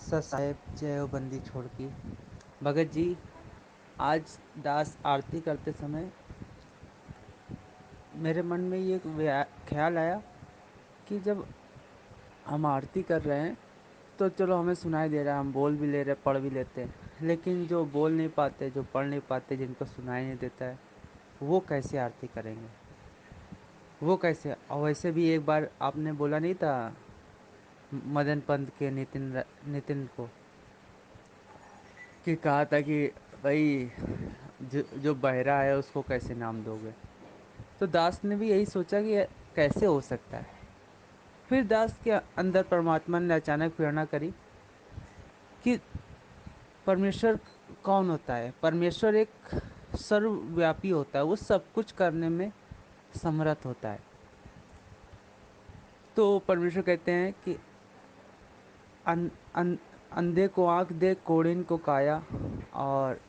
सत साहेब जय हो बंदी छोड़ की। भगत जी, आज दास आरती करते समय मेरे मन में ये ख्याल आया कि जब हम आरती कर रहे हैं तो चलो हमें सुनाई दे रहा है, हम बोल भी ले रहे, पढ़ भी लेते हैं, लेकिन जो बोल नहीं पाते, जो पढ़ नहीं पाते, जिनको सुनाई नहीं देता है, वो कैसे आरती करेंगे? वो कैसे? और वैसे भी एक बार आपने बोला नहीं था मदन पंत के नितिन को, कि कहा था कि भाई जो बहरा है उसको कैसे नाम दोगे? तो दास ने भी यही सोचा कि कैसे हो सकता है। फिर दास के अंदर परमात्मा ने अचानक प्रेरणा करी कि परमेश्वर कौन होता है? परमेश्वर एक सर्वव्यापी होता है, वो सब कुछ करने में समर्थ होता है। तो परमेश्वर कहते हैं कि अन, अन, अंधे को आंख दे, कोढ़िन को काया, और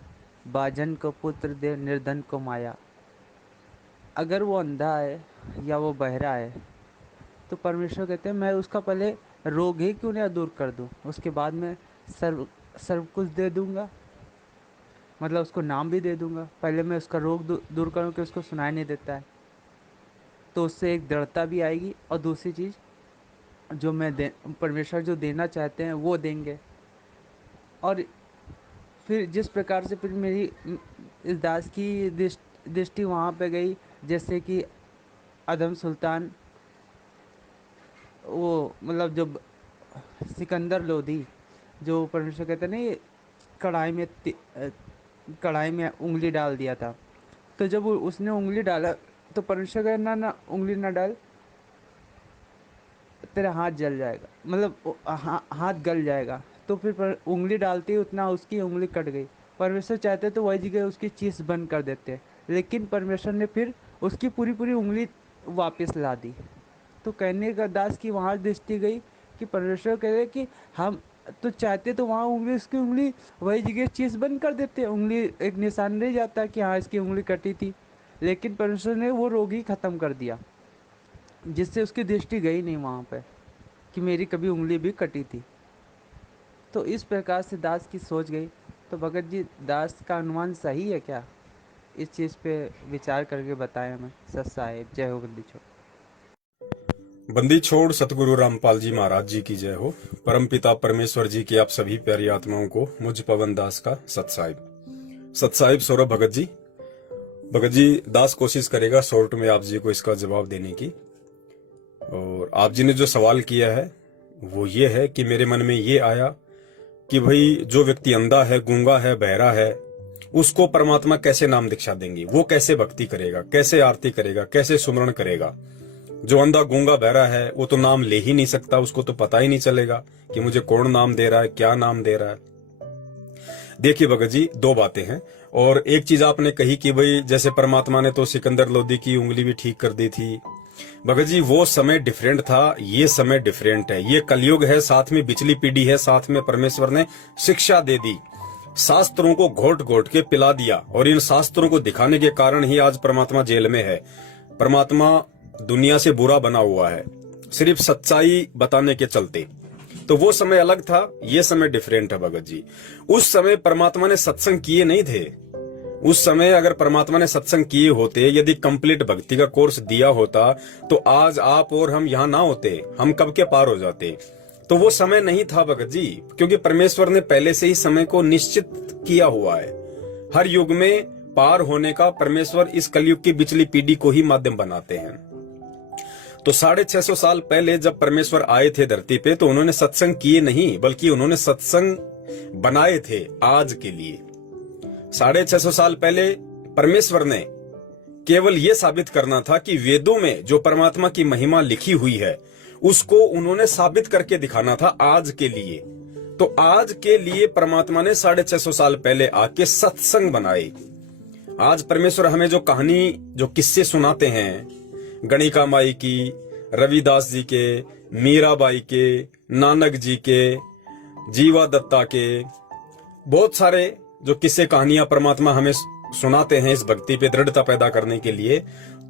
बाजन को पुत्र दे, निर्धन को माया। अगर वो अंधा है या वो बहरा है तो परमेश्वर कहते हैं मैं उसका पहले रोग ही क्यों ना दूर कर दूं, उसके बाद में सर्व सर्व कुछ दे दूंगा, मतलब उसको नाम भी दे दूंगा। पहले मैं उसका रोग दूर करूं कि उसको सुनाई नहीं देता है, तो उससे एक दृढ़ता भी आएगी, और दूसरी चीज़, जो मैं दे परमेश्वर जो देना चाहते हैं वो देंगे। और फिर जिस प्रकार से फिर मेरी इस दास की दृष्टि वहाँ पे गई, जैसे कि अदम सुल्तान, वो मतलब जो सिकंदर लोधी, जो परमेश्वर कहते नहीं, कढ़ाई में कढ़ाई में उंगली डाल दिया था। तो जब उसने उंगली डाला तो परमेश्वर कहते ना ना, उंगली ना डाल, तेरा हाथ जल जाएगा, मतलब हाथ गल जाएगा। तो फिर उंगली डालते ही उतना उसकी उंगली कट गई। परमेश्वर चाहते तो वही जगह उसकी चीज बंद कर देते, लेकिन परमेश्वर ने फिर उसकी पूरी पूरी उंगली वापस ला दी। तो कहने का दास की वहाँ दृष्टि गई कि परमेश्वर कह रहे कि हम तो चाहते तो वहाँ उंगली, उसकी उंगली वही जगह चीज बंद कर देते, उंगली एक निशान रह जाता कि हाँ इसकी उंगली कटी थी, लेकिन परमेश्वर ने वो रोग ही खत्म कर दिया, जिससे उसकी दृष्टि गई नहीं वहाँ पे कि मेरी कभी उंगली भी कटी थी। तो इस प्रकार से दास की सोच गई। तो भगत जी, दास का अनुमान सही है क्या? इस चीज़ पे विचार करके बताएं हमें। सत साहेब जय हो बंदी छोड़। बंदी छोड़ सतगुरु रामपाल जी महाराज जी की जय हो। परमपिता परमेश्वर जी की आप सभी प्यारी आत्माओं को मुझ पवन दास का सत साहिब सौरभ भगत जी। भगत जी, दास कोशिश करेगा शॉर्ट में आप जी को इसका जवाब देने की। और आप जी ने जो सवाल किया है वो ये है कि मेरे मन में ये आया कि भाई जो व्यक्ति अंधा है, गूंगा है, बहरा है, उसको परमात्मा कैसे नाम दीक्षा देंगे? वो कैसे भक्ति करेगा, कैसे आरती करेगा, कैसे सुमरण करेगा? जो अंधा गूंगा बहरा है वो तो नाम ले ही नहीं सकता, उसको तो पता ही नहीं चलेगा कि मुझे कौन नाम दे रहा है, क्या नाम दे रहा है। देखिए भगत जी, दो बातें हैं। और एक चीज आपने कही कि भाई जैसे परमात्मा ने तो सिकंदर लोधी की उंगली भी ठीक कर दी थी। भगत जी, वो समय डिफरेंट था, ये समय डिफरेंट है। ये कलयुग है, साथ में पिछली पीढ़ी है, साथ में परमेश्वर ने शिक्षा दे दी, शास्त्रों को घोट घोट के पिला दिया, और इन शास्त्रों को दिखाने के कारण ही आज परमात्मा जेल में है। परमात्मा दुनिया से बुरा बना हुआ है सिर्फ सच्चाई बताने के चलते। तो वो समय अलग था, ये समय डिफरेंट है भगत जी। उस समय परमात्मा ने सत्संग किए नहीं थे। उस समय अगर परमात्मा ने सत्संग किए होते, यदि कंप्लीट भक्ति का कोर्स दिया होता, तो आज आप और हम यहाँ ना होते, हम कब के पार हो जाते। तो वो समय नहीं था भगत जी, क्योंकि परमेश्वर ने पहले से ही समय को निश्चित किया हुआ है। हर युग में पार होने का परमेश्वर इस कलयुग की पिछली पीढ़ी को ही माध्यम बनाते हैं। तो 650 साल पहले जब परमेश्वर आए थे धरती पे, तो उन्होंने सत्संग किए नहीं, बल्कि उन्होंने सत्संग बनाए थे आज के लिए। 650 साल पहले परमेश्वर ने केवल यह साबित करना था कि वेदों में जो परमात्मा की महिमा लिखी हुई है उसको उन्होंने साबित करके दिखाना था आज के लिए। तो आज के लिए परमात्मा ने 650 साल पहले आके सत्संग बनाए। आज परमेश्वर हमें जो कहानी, जो किस्से सुनाते हैं, गणिका माई की, रविदास जी के, मीराबाई के, नानक जी के, जीवा दत्ता के, बहुत सारे जो किस्से कहानियां परमात्मा हमें सुनाते हैं इस भक्ति पे दृढ़ता पैदा करने के लिए,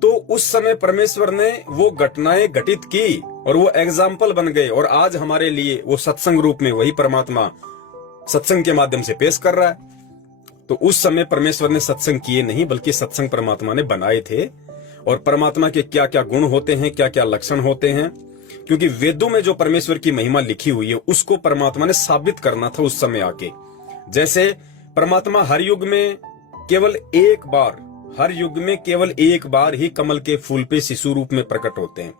तो उस समय परमेश्वर ने वो घटनाएं घटित की और वो एग्जाम्पल बन गए, और आज हमारे लिए वो सत्संग रूप में वही परमात्मा सत्संग के माध्यम से पेश कर रहा है। तो उस समय परमेश्वर ने सत्संग किए नहीं, बल्कि सत्संग परमात्मा ने बनाए थे। और परमात्मा के क्या क्या गुण होते हैं, क्या क्या लक्षण होते हैं, क्योंकि वेदों में जो परमेश्वर की महिमा लिखी हुई है उसको परमात्मा ने साबित करना था उस समय आके। जैसे परमात्मा हर युग में केवल एक बार, हर युग में केवल एक बार ही कमल के फूल पे शिशु रूप में प्रकट होते हैं।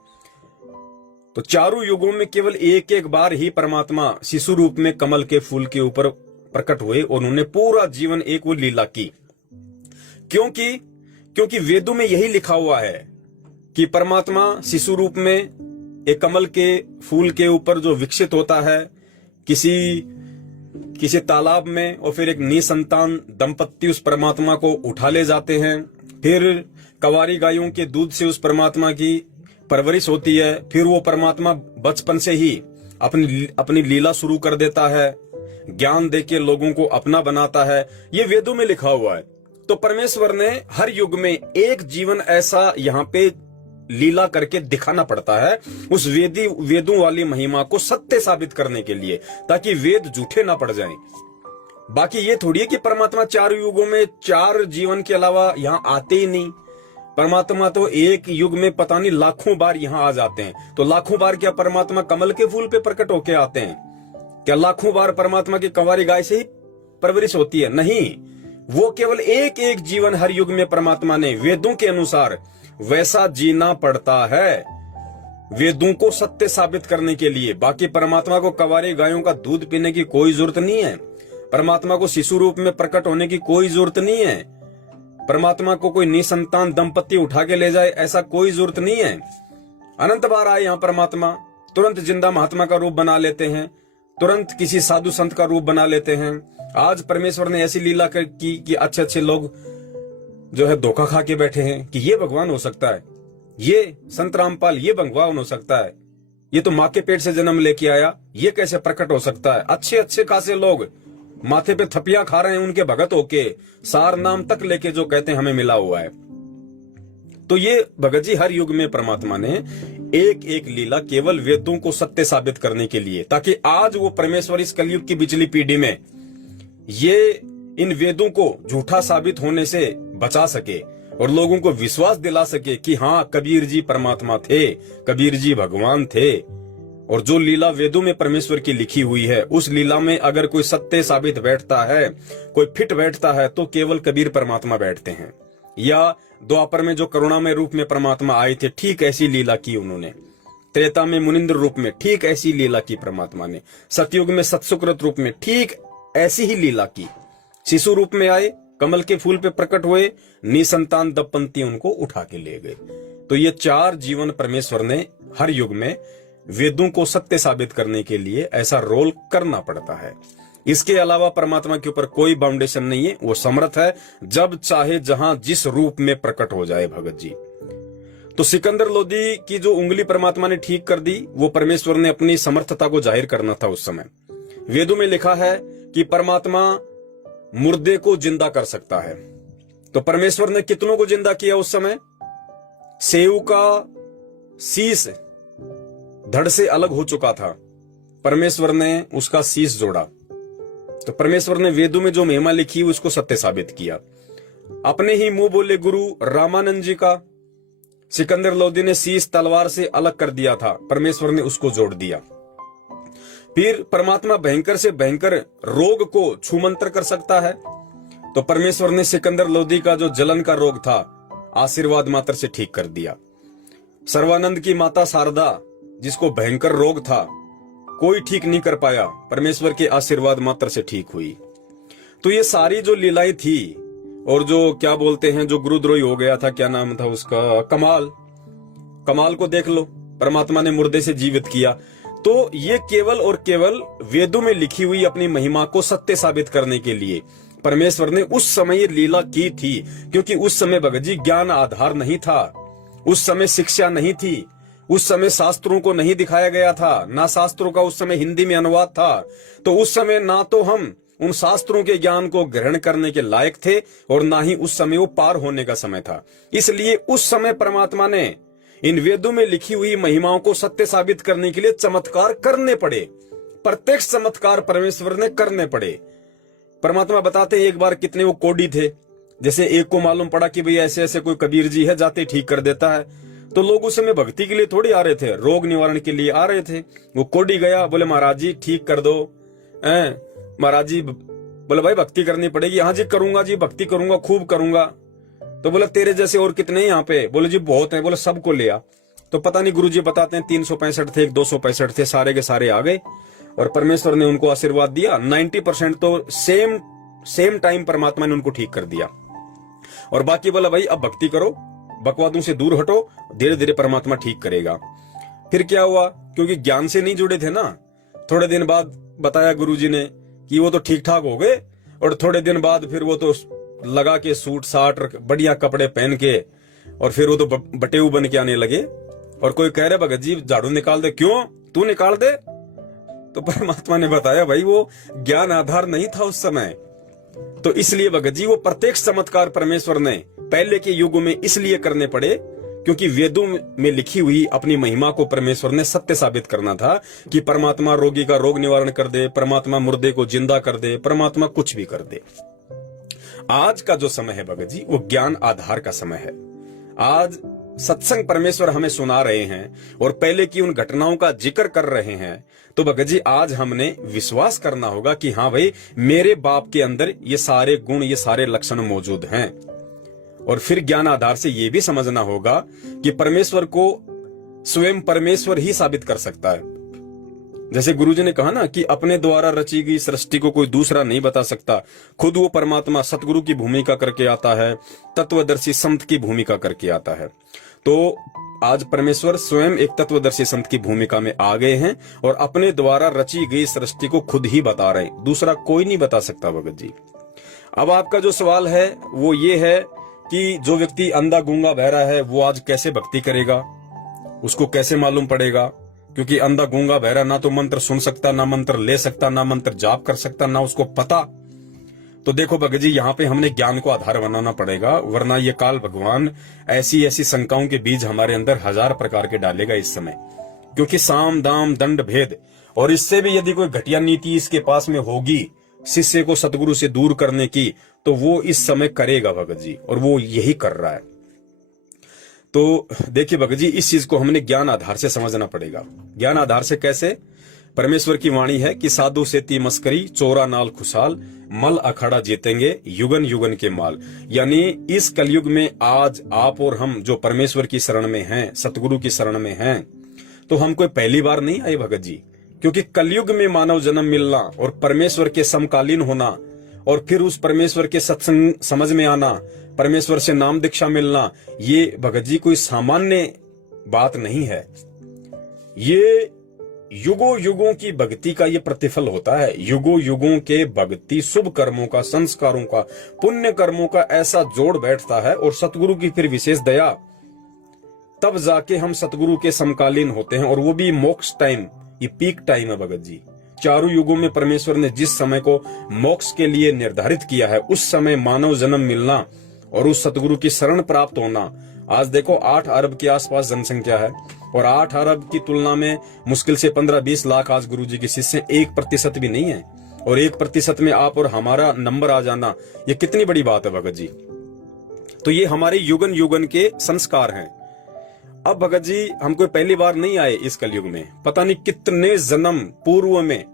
तो चारों युगों में केवल एक एक बार ही परमात्मा शिशु रूप में कमल के फूल के ऊपर प्रकट हुए, और उन्होंने पूरा जीवन एक वो लीला की। क्योंकि वेदों में यही लिखा हुआ है कि परमात्मा शिशु रूप में एक कमल के फूल के ऊपर जो विकसित होता है किसी तालाब में, और फिर एक निसंतान दंपत्ति उस परमात्मा को उठा ले जाते हैं। फिर कवारी गायों के दूध से उस परमात्मा की परवरिश होती है। फिर वो परमात्मा बचपन से ही अपनी लीला शुरू कर देता है, ज्ञान देके लोगों को अपना बनाता है। ये वेदों में लिखा हुआ है। तो परमेश्वर ने हर युग में एक जीवन ऐसा यहाँ पे लीला करके दिखाना पड़ता है, उस वेदों वाली महिमा को सत्य साबित करने के लिए, ताकि वेद झूठे ना पड़ जाएं। बाकी ये थोड़ी है कि परमात्मा चार युगों में चार जीवन के अलावा यहाँ आते ही नहीं। परमात्मा तो एक युग में पता नहीं लाखों बार यहाँ आ जाते हैं। तो लाखों बार क्या परमात्मा कमल के फूल पे प्रकट होके आते हैं? क्या लाखों बार परमात्मा की कंवारी गाय से ही परवरिश होती है? नहीं, वो केवल एक एक जीवन हर युग में परमात्मा ने वेदों के अनुसार वैसा जीना पड़ता है, वेदों को सत्य साबित करने के लिए। बाकी परमात्मा को कंवारी गायों का दूध पीने की कोई जरूरत नहीं है, परमात्मा को शिशु रूप में प्रकट होने की कोई जरूरत नहीं है, परमात्मा को कोई निसंतान दंपत्ति उठा के ले जाए ऐसा कोई जरूरत नहीं है। अनंत बार आए यहाँ परमात्मा, तुरंत जिंदा महात्मा का रूप बना लेते हैं, तुरंत किसी साधु संत का रूप बना लेते हैं। आज परमेश्वर ने ऐसी लीला की कि अच्छे अच्छे लोग जो है धोखा खा के बैठे हैं कि ये भगवान हो सकता है, ये संत रामपाल ये भगवान हो सकता है, ये तो माँ के पेट से जन्म लेके आया, ये कैसे प्रकट हो सकता है। अच्छे अच्छे खासे लोग माथे पे थपिया खा रहे हैं उनके भगत होके, सार नाम तक लेके जो कहते हैं हमें मिला हुआ है। तो ये भगत जी हर युग में परमात्मा ने एक एक लीला केवल वेदों को सत्य साबित करने के लिए, ताकि आज वो परमेश्वर इस कलयुग की बिचली पीढ़ी में ये इन वेदों को झूठा साबित होने से बचा सके और लोगों को विश्वास दिला सके कि हाँ कबीर जी परमात्मा थे, कबीर जी भगवान थे। और जो लीला वेदों में परमेश्वर की लिखी हुई है उस लीला में अगर कोई सत्य साबित बैठता है, कोई फिट बैठता है, तो केवल कबीर परमात्मा बैठते हैं। या द्वापर में जो करुणामय रूप में परमात्मा आए थे, ठीक ऐसी लीला की उन्होंने। त्रेता में मुनिंद्र रूप में ठीक ऐसी लीला की परमात्मा ने। सतयुग में सत्सुकृत रूप में ठीक ऐसी ही लीला की। शिशु रूप में आए, कमल के फूल पे प्रकट हुए, निसंतान दंपत्ति उनको उठा के ले गए। तो ये चार जीवन परमेश्वर ने हर युग में वेदों को सत्य साबित करने के लिए ऐसा रोल करना पड़ता है। इसके अलावा परमात्मा के ऊपर कोई बाउंडेशन नहीं है, वो समर्थ है, जब चाहे जहां जिस रूप में प्रकट हो जाए भगत जी। तो सिकंदर लोदी की जो उंगली परमात्मा ने ठीक कर दी, वो परमेश्वर ने अपनी समर्थता को जाहिर करना था उस समय। वेदों में लिखा है कि परमात्मा मुर्दे को जिंदा कर सकता है। तो परमेश्वर ने कितनों को जिंदा किया उस समय? सेव का शीश धड़ से अलग हो चुका था, परमेश्वर ने उसका शीश जोड़ा। तो परमेश्वर ने वेदों में जो महिमा लिखी उसको सत्य साबित किया। अपने ही मुंह बोले गुरु रामानंद जी का सिकंदर लोदी ने शीश तलवार से अलग कर दिया था, परमेश्वर ने उसको जोड़ दिया। फिर परमात्मा भयंकर से भयंकर रोग को छूमंतर कर सकता है, तो परमेश्वर ने सिकंदर लोदी का जो जलन का रोग था आशीर्वाद मात्र से ठीक कर दिया। सर्वानंद की माता शारदा जिसको भयंकर रोग था, कोई ठीक नहीं कर पाया, परमेश्वर के आशीर्वाद मात्र से ठीक हुई। तो ये सारी जो लीलाएं थी, और जो क्या बोलते हैं जो गुरुद्रोही हो गया था, क्या नाम था उसका, कमाल को देख लो, परमात्मा ने मुर्दे से जीवित किया। तो ये केवल और केवल वेदों में लिखी हुई अपनी महिमा को सत्य साबित करने के लिए परमेश्वर ने उस समय ये लीला की थी। क्योंकि उस समय भगत जी ज्ञान आधार नहीं था, उस समय शिक्षा नहीं थी, उस समय शास्त्रों को नहीं दिखाया गया था, ना शास्त्रों का उस समय हिंदी में अनुवाद था। तो उस समय ना तो हम उन शास्त्रों के ज्ञान को ग्रहण करने के लायक थे और ना ही उस समय वो पार होने का समय था। इसलिए उस समय परमात्मा ने इन वेदों में लिखी हुई महिमाओं को सत्य साबित करने के लिए चमत्कार करने पड़े। प्रत्यक्ष चमत्कार परमेश्वर ने करने पड़े। परमात्मा बताते हैं एक बार कितने वो कोढ़ी थे। जैसे एक को मालूम पड़ा कि भाई ऐसे ऐसे कोई कबीर जी है, जाते ठीक कर देता है, तो लोग उस समय भक्ति के लिए थोड़ी आ रहे थे, रोग निवारण के लिए आ रहे थे। वो कोढ़ी गया, बोले महाराज जी ठीक कर दो। महाराज जी बोले भाई भक्ति करनी पड़ेगी। हाँ जी करूंगा जी, भक्ति करूंगा, खूब करूंगा। तो बोले तेरे जैसे और कितने यहाँ पे? बोले जी बहुत हैं। बोले सबको ले आ। तो पता नहीं, गुरुजी बताते हैं 365 थे, 265 थे, सारे के सारे आ गए और परमेश्वर ने उनको आशीर्वाद दिया। 90% तो सेम टाइम परमात्मा ने उनको ठीक कर दिया। और बाकी बोला भाई अब भक्ति करो, बकवादों से दूर हटो, धीरे धीरे परमात्मा ठीक करेगा। फिर क्या हुआ, क्योंकि ज्ञान से नहीं जुड़े थे ना, थोड़े दिन बाद बताया गुरुजी ने कि वो तो ठीक ठाक हो गए। और थोड़े दिन बाद फिर वो तो लगा के सूट साट बढ़िया कपड़े पहन के और फिर वो तो बटेऊ बन के आने लगे। और कोई कह रहे भगत जी झाड़ू निकाल दे। क्यों? तू निकाल दे। तो परमात्मा ने बताया भाई वो ज्ञान आधार नहीं था उस समय। तो इसलिए भगत जी वो प्रत्यक्ष चमत्कार परमेश्वर ने पहले के युगों में इसलिए करने पड़े क्योंकि वेदों में लिखी हुई अपनी महिमा को परमेश्वर ने सत्य साबित करना था कि परमात्मा रोगी का रोग निवारण कर दे, परमात्मा मुर्दे को जिंदा कर दे, परमात्मा कुछ भी कर दे। आज का जो समय है भगत जी वो ज्ञान आधार का समय है। आज सत्संग परमेश्वर हमें सुना रहे हैं और पहले की उन घटनाओं का जिक्र कर रहे हैं। तो भगत जी आज हमने विश्वास करना होगा कि हाँ भाई मेरे बाप के अंदर ये सारे गुण, ये सारे लक्षण मौजूद हैं। और फिर ज्ञान आधार से ये भी समझना होगा कि परमेश्वर को स्वयं परमेश्वर ही साबित कर सकता है। जैसे गुरुजी ने कहा ना कि अपने द्वारा रची गई सृष्टि को कोई दूसरा नहीं बता सकता, खुद वो परमात्मा सतगुरु की भूमिका करके आता है, तत्वदर्शी संत की भूमिका करके आता है। तो आज परमेश्वर स्वयं एक तत्वदर्शी संत की भूमिका में आ गए हैं और अपने द्वारा रची गई सृष्टि को खुद ही बता रहे हैं, दूसरा कोई नहीं बता सकता भगत जी। अब आपका जो सवाल है वो ये है कि जो व्यक्ति अंधा गूंगा बहरा है वो आज कैसे भक्ति करेगा, उसको कैसे मालूम पड़ेगा? क्योंकि अंधा गूंगा बहरा ना तो मंत्र सुन सकता, ना मंत्र ले सकता, ना मंत्र जाप कर सकता, ना उसको पता। तो देखो भगत जी यहाँ पे हमने ज्ञान को आधार बनाना पड़ेगा, वरना ये काल भगवान ऐसी ऐसी शंकाओं के बीज हमारे अंदर 1000 प्रकार के डालेगा इस समय। क्योंकि साम दाम दंड भेद, और इससे भी यदि कोई घटिया नीति इसके पास में होगी शिष्य को सतगुरु से दूर करने की, तो वो इस समय करेगा भगत जी, और वो यही कर रहा है। तो देखिए भगत जी इस चीज को हमने ज्ञान आधार से समझना पड़ेगा। ज्ञान आधार से कैसे? परमेश्वर की वाणी है कि साधु से ती मस्करी, चोरा नाल खुशाल, मल अखाड़ा जीतेंगे युगन युगन के माल। यानी इस कलयुग में आज आप और हम जो परमेश्वर की शरण में हैं, सतगुरु की शरण में हैं, तो हम कोई पहली बार नहीं आए भगत जी। क्योंकि कलयुग में मानव जन्म मिलना और परमेश्वर के समकालीन होना और फिर उस परमेश्वर के सत्संग समझ में आना, परमेश्वर से नाम दीक्षा मिलना, ये भगत जी कोई सामान्य बात नहीं है। ये युगों युगों की भक्ति का ये प्रतिफल होता है। युगों युगों के भक्ति, शुभ कर्मों का, संस्कारों का, पुण्य कर्मों का ऐसा जोड़ बैठता है और सतगुरु की फिर विशेष दया, तब जाके हम सतगुरु के समकालीन होते हैं। और वो भी मोक्ष टाइम, ये पीक टाइम है भगत जी। चारों युगों में परमेश्वर ने जिस समय को मोक्ष के लिए निर्धारित किया है, उस समय मानव जन्म मिलना और उस सतगुरु की शरण प्राप्त होना। आज देखो 8 अरब के आसपास जनसंख्या है और 8 अरब की तुलना में मुश्किल से 15-20 लाख आज गुरुजी के शिष्य, 1% भी नहीं है। और 1% में आप और हमारा नंबर आ जाना, ये कितनी बड़ी बात है भगत जी। तो ये हमारे युगन युगन के संस्कार हैं। अब भगत जी हम कोई पहली बार नहीं आए इस कलयुग में, पता नहीं कितने जन्म पूर्व में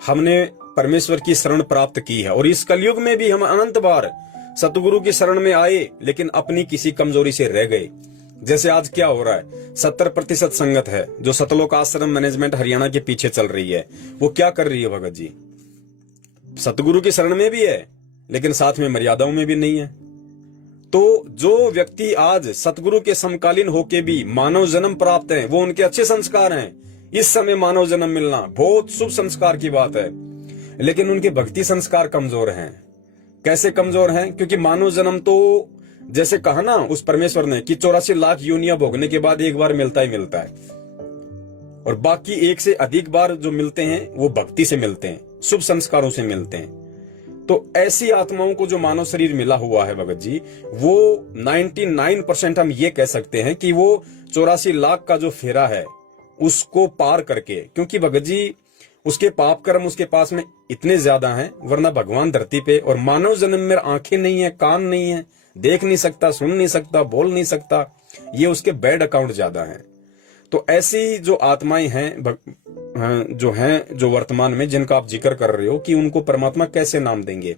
हमने परमेश्वर की शरण प्राप्त की है। और इस कलयुग में भी हम अनंत बार सतगुरु की शरण में आए, लेकिन अपनी किसी कमजोरी से रह गए। जैसे आज क्या हो रहा है, 70% संगत है जो सतलोक आश्रम मैनेजमेंट हरियाणा के पीछे चल रही है। वो क्या कर रही है भगत जी? सतगुरु की शरण में भी है लेकिन साथ में मर्यादाओं में भी नहीं है। तो जो व्यक्ति आज सतगुरु के समकालीन होके भी मानव जन्म प्राप्त है, वो उनके अच्छे संस्कार हैं। इस समय मानव जन्म मिलना बहुत शुभ संस्कार की बात है, लेकिन उनके भक्ति संस्कार कमजोर हैं। कैसे कमजोर हैं? क्योंकि मानव जन्म तो जैसे कहा ना उस परमेश्वर ने कि 84 लाख योनियां भोगने के बाद एक बार मिलता ही मिलता है, और बाकी 1 से अधिक बार जो मिलते हैं वो भक्ति से मिलते हैं, शुभ संस्कारों से मिलते हैं। तो ऐसी आत्माओं को जो मानव शरीर मिला हुआ है भगत जी, वो 99% हम ये कह सकते हैं कि वो 84 लाख का जो फेरा है उसको पार करके, क्योंकि भगत जी उसके पाप कर्म उसके पास में इतने ज्यादा हैं, वरना भगवान धरती पे और मानव जन्म में आंखें नहीं है, कान नहीं है, देख नहीं सकता, सुन नहीं सकता, बोल नहीं सकता, ये उसके बैड अकाउंट ज्यादा हैं। तो ऐसी जो आत्माएं हैं जो वर्तमान में जिनका आप जिक्र कर रहे हो कि उनको परमात्मा कैसे नाम देंगे,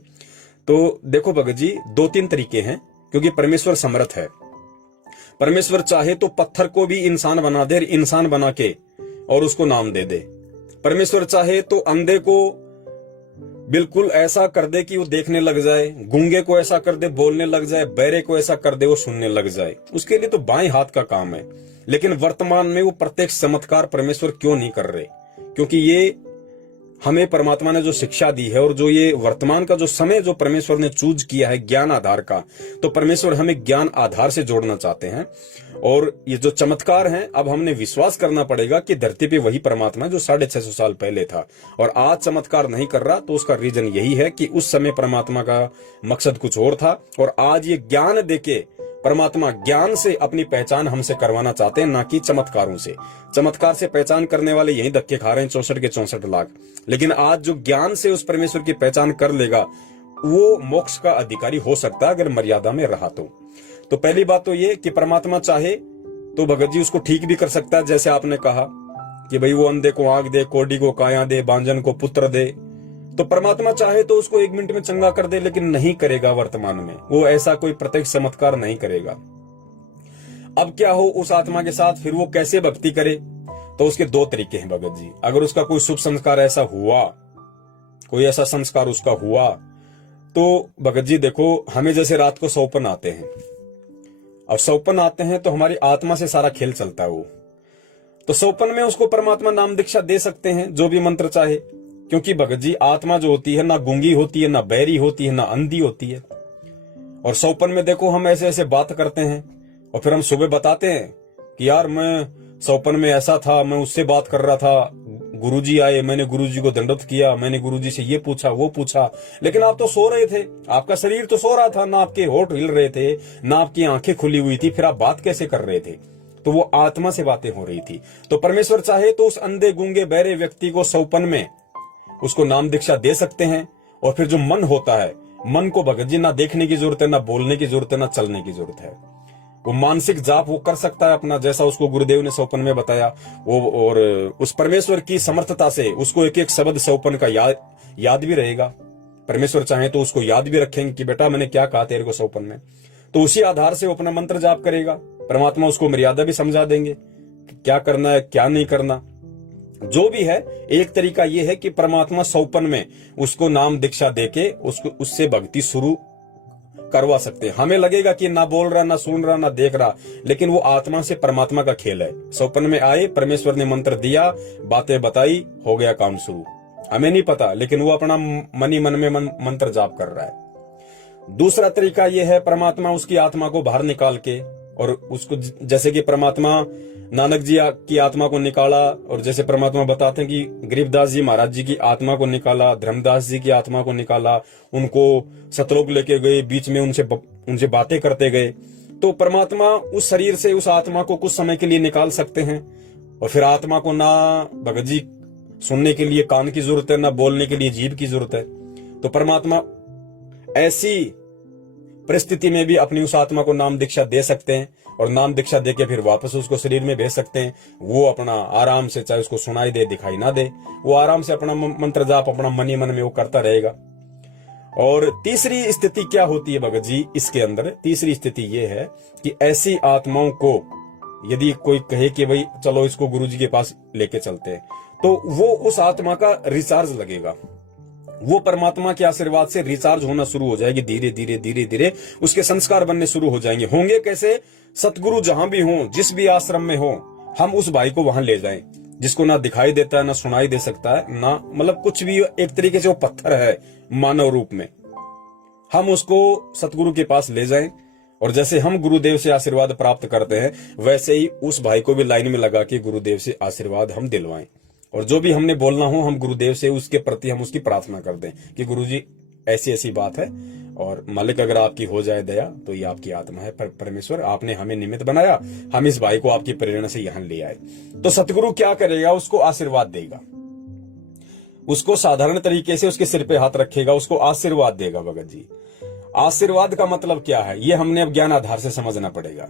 तो देखो भगत जी 2-3 तरीके हैं, क्योंकि परमेश्वर समर्थ है। परमेश्वर चाहे तो पत्थर को भी इंसान बना दे, इंसान बना के और उसको नाम दे दे। परमेश्वर चाहे तो अंधे को बिल्कुल ऐसा कर दे कि वो देखने लग जाए, गूंगे को ऐसा कर दे बोलने लग जाए, बहरे को ऐसा कर दे वो सुनने लग जाए। उसके लिए तो बाएं हाथ का काम है। लेकिन वर्तमान में वो प्रत्यक्ष चमत्कार परमेश्वर क्यों नहीं कर रहे? क्योंकि ये हमें परमात्मा ने जो शिक्षा दी है और जो ये वर्तमान का जो समय जो परमेश्वर ने चूज किया है ज्ञान आधार का, तो परमेश्वर हमें ज्ञान आधार से जोड़ना चाहते हैं। और ये जो चमत्कार हैं, अब हमने विश्वास करना पड़ेगा कि धरती पे वही परमात्मा जो 650 साल पहले था और आज चमत्कार नहीं कर रहा। तो उसका रीजन यही है कि उस समय परमात्मा का मकसद कुछ और था और आज ये ज्ञान देके परमात्मा ज्ञान से अपनी पहचान हमसे करवाना चाहते हैं, ना कि चमत्कारों से। चमत्कार से पहचान करने वाले यही धक्के खा रहे हैं 64 के 64 लाख। लेकिन आज जो ज्ञान से उस परमेश्वर की पहचान कर लेगा वो मोक्ष का अधिकारी हो सकता है, अगर मर्यादा में रहा तो पहली बात तो ये कि परमात्मा चाहे तो भगत जी उसको ठीक भी कर सकता है, जैसे आपने कहा कि भाई वो अंधे को आंख दे, कोढ़ी को काया दे, बांझन को पुत्र दे। तो परमात्मा चाहे तो उसको 1 मिनट में चंगा कर दे, लेकिन नहीं करेगा। वर्तमान में वो ऐसा कोई प्रत्यक्ष चमत्कार नहीं करेगा। अब क्या हो उस आत्मा के साथ, फिर वो कैसे भक्ति करे? तो उसके 2 तरीके हैं भगत जी। अगर उसका कोई शुभ संस्कार ऐसा हुआ, कोई ऐसा संस्कार उसका हुआ, तो भगत जी देखो, हमें जैसे रात को सौपन आते हैं, अब सौपन आते हैं तो हमारी आत्मा से सारा खेल चलता है। वो तो सौपन में उसको परमात्मा नाम दीक्षा दे सकते हैं, जो भी मंत्र चाहे, क्योंकि भगत जी आत्मा जो होती है ना गूंगी होती है, ना बहरी होती है, ना अंधी होती है। और सौपन में देखो हम ऐसे ऐसे बात करते हैं और फिर हम सुबह बताते हैं कि यार मैं सौपन में ऐसा था, मैं उससे बात कर रहा था, गुरुजी आए, मैंने गुरुजी को दंडवत किया, मैंने गुरुजी से ये पूछा वो पूछा। लेकिन आप तो सो रहे थे, आपका शरीर तो सो रहा था, ना आपके होठ हिल रहे थे, ना आपकी आंखें खुली हुई थी, फिर आप बात कैसे कर रहे थे? तो वो आत्मा से बातें हो रही थी। तो परमेश्वर चाहे तो उस अंधे गूंगे बहरे व्यक्ति को सौपन में उसको नाम दीक्षा दे सकते हैं। और फिर जो मन होता है, मन को भगत जी ना देखने की जरूरत है, ना बोलने की जरूरत है, ना चलने की जरूरत है। वो मानसिक जाप वो कर सकता है अपना, जैसा उसको गुरुदेव ने सौपन में बताया वो। और उस परमेश्वर की समर्थता से उसको एक एक शब्द सौपन का याद भी रहेगा। परमेश्वर चाहे तो उसको याद भी रखेंगे कि बेटा मैंने क्या कहा तेरे को सौपन में। तो उसी आधार से वो अपना मंत्र जाप करेगा। परमात्मा उसको मर्यादा भी समझा देंगे क्या करना है क्या नहीं करना। जो भी है, एक तरीका यह है कि परमात्मा सौपन में उसको नाम दीक्षा देके उसको उससे भक्ति शुरू करवा सकते हैं। हमें लगेगा कि ना बोल रहा, ना सुन रहा, ना देख रहा, लेकिन वो आत्मा से परमात्मा का खेल है। सौपन में आए, परमेश्वर ने मंत्र दिया, बातें बताई, हो गया काम शुरू। हमें नहीं पता, लेकिन वो अपना मन ही मन में मंत्र जाप कर रहा है। दूसरा तरीका यह है, परमात्मा उसकी आत्मा को बाहर निकाल के, और उसको जैसे कि परमात्मा नानक जी की आत्मा को निकाला, और जैसे परमात्मा बताते हैं कि गरीबदास जी महाराज जी की आत्मा को निकाला, धर्मदास जी की आत्मा को निकाला, उनको सतलोक लेके गए, बीच में उनसे बातें करते गए। तो परमात्मा उस शरीर से उस आत्मा को कुछ समय के लिए निकाल सकते हैं। और फिर आत्मा को ना भगत जी सुनने के लिए कान की जरूरत है, ना बोलने के लिए जीभ की जरूरत है। तो परमात्मा ऐसी परिस्थिति में भी अपनी उस आत्मा को नाम दीक्षा दे सकते हैं, और नाम दीक्षा देके फिर वापस उसको शरीर में भेज सकते हैं। वो अपना आराम से, चाहे उसको सुनाई दे दिखाई ना दे, वो आराम से अपना मंत्र जाप अपना मन ही मन में वो करता रहेगा। और तीसरी स्थिति क्या होती है भगत जी इसके अंदर? तीसरी स्थिति ये है कि ऐसी आत्माओं को यदि कोई कहे कि भाई चलो इसको गुरुजी के पास लेके चलते हैं, तो वो उस आत्मा का रिचार्ज लगेगा। वो परमात्मा के आशीर्वाद से रिचार्ज होना शुरू हो जाएगी। धीरे धीरे धीरे धीरे उसके संस्कार बनने शुरू हो जाएंगे। होंगे कैसे? सतगुरु जहां भी हो, जिस भी आश्रम में हो, हम उस भाई को वहां ले जाएं, जिसको ना दिखाई देता है, ना सुनाई दे सकता है, ना मतलब कुछ भी, एक तरीके से वो पत्थर है मानव रूप में। हम उसको सतगुरु के पास ले जाएं, और जैसे हम गुरुदेव से आशीर्वाद प्राप्त करते हैं, वैसे ही उस भाई को भी लाइन में लगा के गुरुदेव से आशीर्वाद हम दिलवाएं। और जो भी हमने बोलना हो, हम गुरुदेव से उसके प्रति हम उसकी प्रार्थना कर दें कि गुरुजी ऐसी ऐसी बात है, और मालिक अगर आपकी हो जाए दया तो ये आपकी आत्मा है। पर परमेश्वर आपने हमें निमित्त बनाया, हम इस भाई को आपकी प्रेरणा से यहां ले आए। तो सतगुरु क्या करेगा, उसको आशीर्वाद देगा, उसको साधारण तरीके से उसके सिर पे हाथ रखेगा, उसको आशीर्वाद देगा। भगत जी, आशीर्वाद का मतलब क्या है, ये हमने अब ज्ञान आधार से समझना पड़ेगा।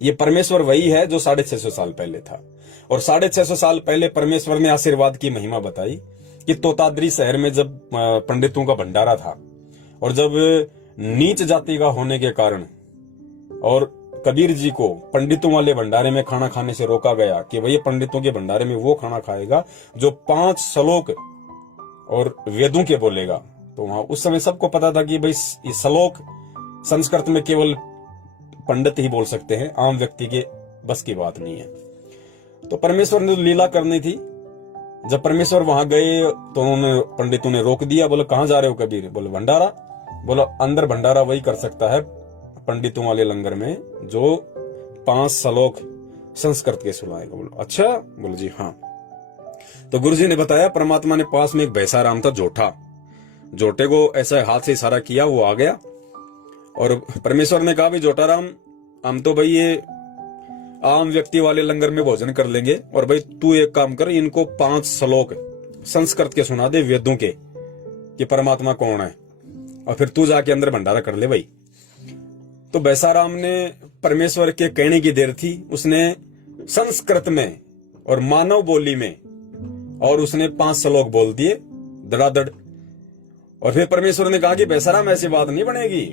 ये परमेश्वर वही है जो 650 साल पहले था, और 650 साल पहले परमेश्वर ने आशीर्वाद की महिमा बताई कि तोताद्री शहर में जब पंडितों का भंडारा था, और जब नीच जाति का होने के कारण और कबीर जी को पंडितों वाले भंडारे में खाना खाने से रोका गया कि भाई पंडितों के भंडारे में वो खाना खाएगा जो 5 श्लोक और वेदों के बोलेगा। तो वहां उस समय सबको पता था कि भाई ये श्लोक संस्कृत में केवल पंडित ही बोल सकते हैं, आम व्यक्ति के बस की बात नहीं है। तो परमेश्वर ने लीला करनी थी। जब परमेश्वर वहां गए तो उन्होंने पंडितों ने रोक दिया, बोले कहां जा रहे हो कबीर? बोले भंडारा। बोला अंदर भंडारा वही कर सकता है पंडितों वाले लंगर में जो 5 श्लोक संस्कृत के सुनाएगा। बोलो अच्छा? बोले जी हाँ। तो गुरुजी ने बताया, परमात्मा ने पास में एक भैंसाराम था जोठा, जोटे को ऐसा हाथ से इशारा किया, वो आ गया, और परमेश्वर ने कहा भी जोटाराम, हम तो भाई ये आम व्यक्ति वाले लंगर में भोजन कर लेंगे, और भाई तू एक काम कर, इनको 5 श्लोक संस्कृत के सुना दे, वेदों के, कि परमात्मा कौन है, और फिर तू जाके अंदर भंडारा कर ले भाई। तो भैंसाराम ने परमेश्वर के कहने की देर थी, उसने संस्कृत में और मानव बोली में और उसने 5 श्लोक बोल दिए धड़ाधड़। और फिर परमेश्वर ने कहा कि भैंसाराम ऐसी बात नहीं बनेगी,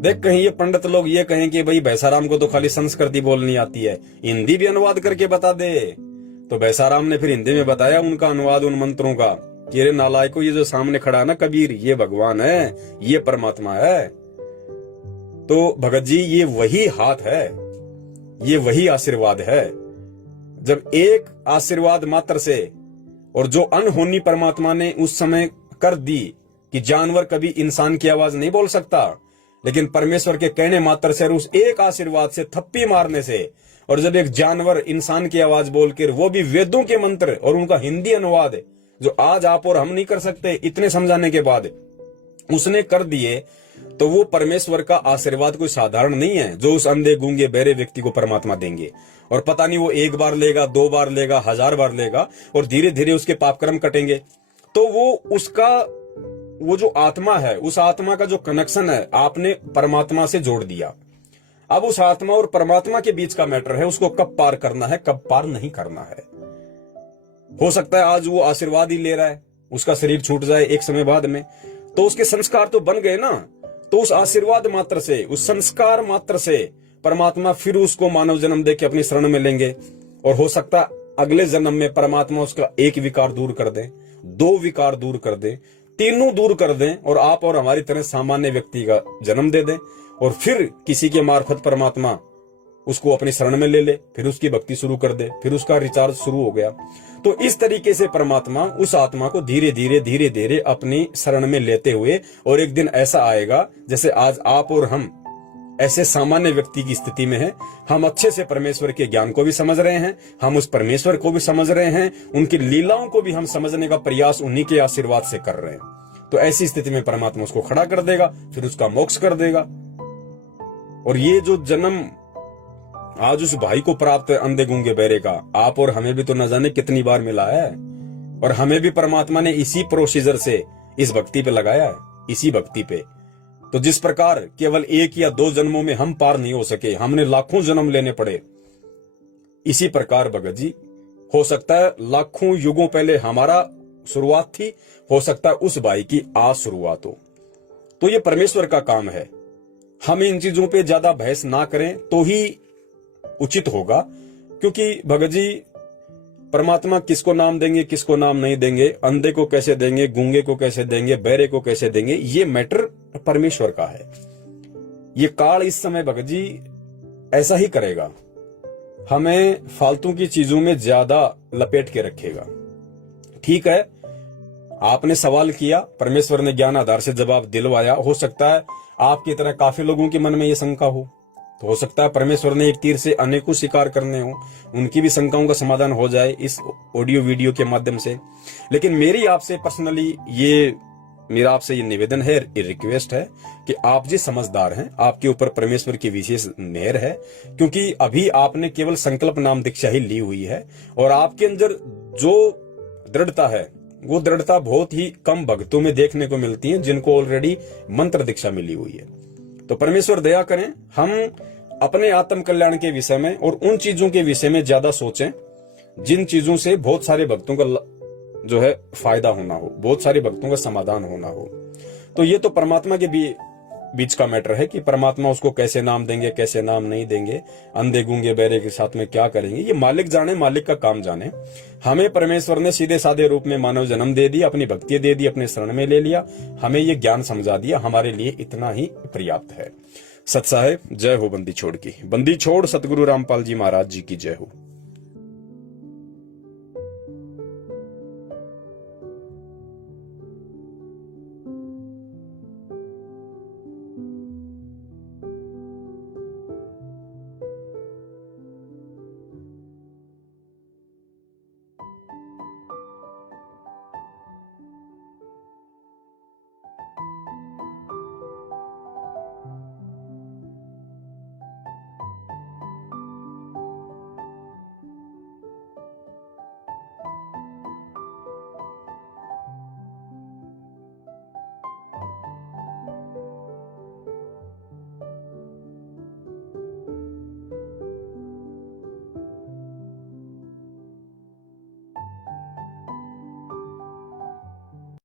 देख कहीं ये पंडित लोग ये कहें कि भाई भैंसाराम को तो खाली संस्कृत बोलनी आती है, हिंदी भी अनुवाद करके बता दे। तो भैंसाराम ने फिर हिंदी में बताया उनका अनुवाद उन मंत्रों का कि अरे नालायको, ये जो सामने खड़ा है ना कबीर, ये भगवान है, ये परमात्मा है। तो भगत जी ये वही हाथ है, ये वही आशीर्वाद है। जब एक आशीर्वाद मात्र से, और जो अनहोनी परमात्मा ने उस समय कर दी कि जानवर कभी इंसान की आवाज नहीं बोल सकता, लेकिन परमेश्वर के कहने मात्र से और उस एक आशीर्वाद से, थप्पी मारने से, और जब एक जानवर इंसान की आवाज बोलकर, वो भी वेदों के मंत्र और उनका हिंदी अनुवाद जो आज आप और हम नहीं कर सकते, इतने समझाने के बाद उसने कर दिए, तो वो परमेश्वर का आशीर्वाद कोई साधारण नहीं है जो उस अंधे गूंगे बहरे व्यक्ति को परमात्मा देंगे। और पता नहीं वो 1 बार लेगा, 2 बार लेगा, 1000 बार लेगा, और धीरे धीरे उसके पाप कर्म कटेंगे। तो वो उसका वो जो आत्मा है, उस आत्मा का जो कनेक्शन है आपने परमात्मा से जोड़ दिया। अब उस आत्मा और परमात्मा के बीच का मैटर है, उसको कब पार करना है, कब पार नहीं करना है। हो सकता है आज वो आशीर्वाद ही ले रहा है, उसका शरीर छूट जाए एक समय बाद में, तो उसके संस्कार तो बन गए ना। तो उस आशीर्वाद मात्र से, उस संस्कार मात्र से परमात्मा फिर उसको मानव जन्म दे के अपनी शरण में लेंगे। और हो सकता है अगले जन्म में परमात्मा उसका 1 विकार दूर कर दे, 2 विकार दूर कर दे, 3 दूर कर दें, और आप और हमारी तरह सामान्य व्यक्ति का जन्म दे दें, और फिर किसी के मार्फत परमात्मा उसको अपनी शरण में ले ले, फिर उसकी भक्ति शुरू कर दे, फिर उसका रिचार्ज शुरू हो गया। तो इस तरीके से परमात्मा उस आत्मा को धीरे धीरे अपनी शरण में लेते हुए, और एक दिन ऐसा आएगा जैसे आज आप और हम ऐसे सामान्य व्यक्ति की स्थिति में हैं, हम अच्छे से परमेश्वर के ज्ञान को भी समझ रहे हैं, हम उस परमेश्वर को भी समझ रहे हैं, उनकी लीलाओं को भी हम समझने का प्रयास उन्हीं के आशीर्वाद से कर रहे हैं। तो ऐसी स्थिति में परमात्मा उसको खड़ा कर देगा, फिर उसका मोक्ष कर देगा। और ये जो जन्म आज उस भाई को प्राप्त है अंधे गूंगे बहरे का, आप और हमें भी तो न जाने कितनी बार मिला है, और हमें भी परमात्मा ने इसी प्रोसीजर से इस भक्ति पे लगाया है, इसी भक्ति पे। तो जिस प्रकार केवल 1 या 2 जन्मों में हम पार नहीं हो सके, हमने लाखों जन्म लेने पड़े, इसी प्रकार भगत जी हो सकता है लाखों युगों पहले हमारा शुरुआत थी, हो सकता है उस भाई की आज शुरुआत हो। तो ये परमेश्वर का काम है, हम इन चीजों पे ज्यादा बहस ना करें तो ही उचित होगा। क्योंकि भगत जी परमात्मा किसको नाम देंगे, किसको नाम नहीं देंगे, अंधे को कैसे देंगे, गूंगे को कैसे देंगे, बहरे को कैसे देंगे, ये मैटर परमेश्वर का है। ये काल इस समय भगत जी ऐसा ही करेगा, हमें फालतू की चीजों में ज्यादा लपेट के रखेगा। ठीक है, आपने सवाल किया, परमेश्वर ने ज्ञान आधार से जवाब दिलवाया। हो सकता है आपकी तरह काफी लोगों के मन में यह शंका हो, तो हो सकता है परमेश्वर ने एक तीर से अनेकों शिकार करने हो, उनकी भी शंकाओं का समाधान हो जाए इस ऑडियो वीडियो के माध्यम से। लेकिन मेरी आपसे पर्सनली ये मेरा आपसे ये निवेदन है, ये रिक्वेस्ट है कि आप जी समझदार हैं, आपके ऊपर परमेश्वर की विशेष मेहर है, क्योंकि अभी आपने केवल संकल्प नाम दीक्षा ही ली हुई है और आपके अंदर जो दृढ़ता है वो दृढ़ता बहुत ही कम भक्तों में देखने को मिलती है जिनको ऑलरेडी मंत्र दीक्षा मिली हुई है। तो परमेश्वर दया करें, हम अपने आत्म कल्याण के विषय में और उन चीजों के विषय में ज्यादा सोचें जिन चीजों से बहुत सारे भक्तों का जो है फायदा होना हो, बहुत सारे भक्तों का समाधान होना हो। तो ये तो परमात्मा के बीच का मैटर है कि परमात्मा उसको कैसे नाम देंगे, कैसे नाम नहीं देंगे, अंधे गूंगे बहरे के साथ में क्या करेंगे, ये मालिक जाने, मालिक का काम जाने। हमें परमेश्वर ने सीधे साधे रूप में मानव जन्म दे दिया, अपनी भक्ति दे दी, अपने शरण में ले लिया, हमें ये ज्ञान समझा दिया, हमारे लिए इतना ही पर्याप्त है। सत साहेब, जय हो बंदी छोड़ की। बंदी छोड़ सतगुरु रामपाल जी महाराज जी की जय हो।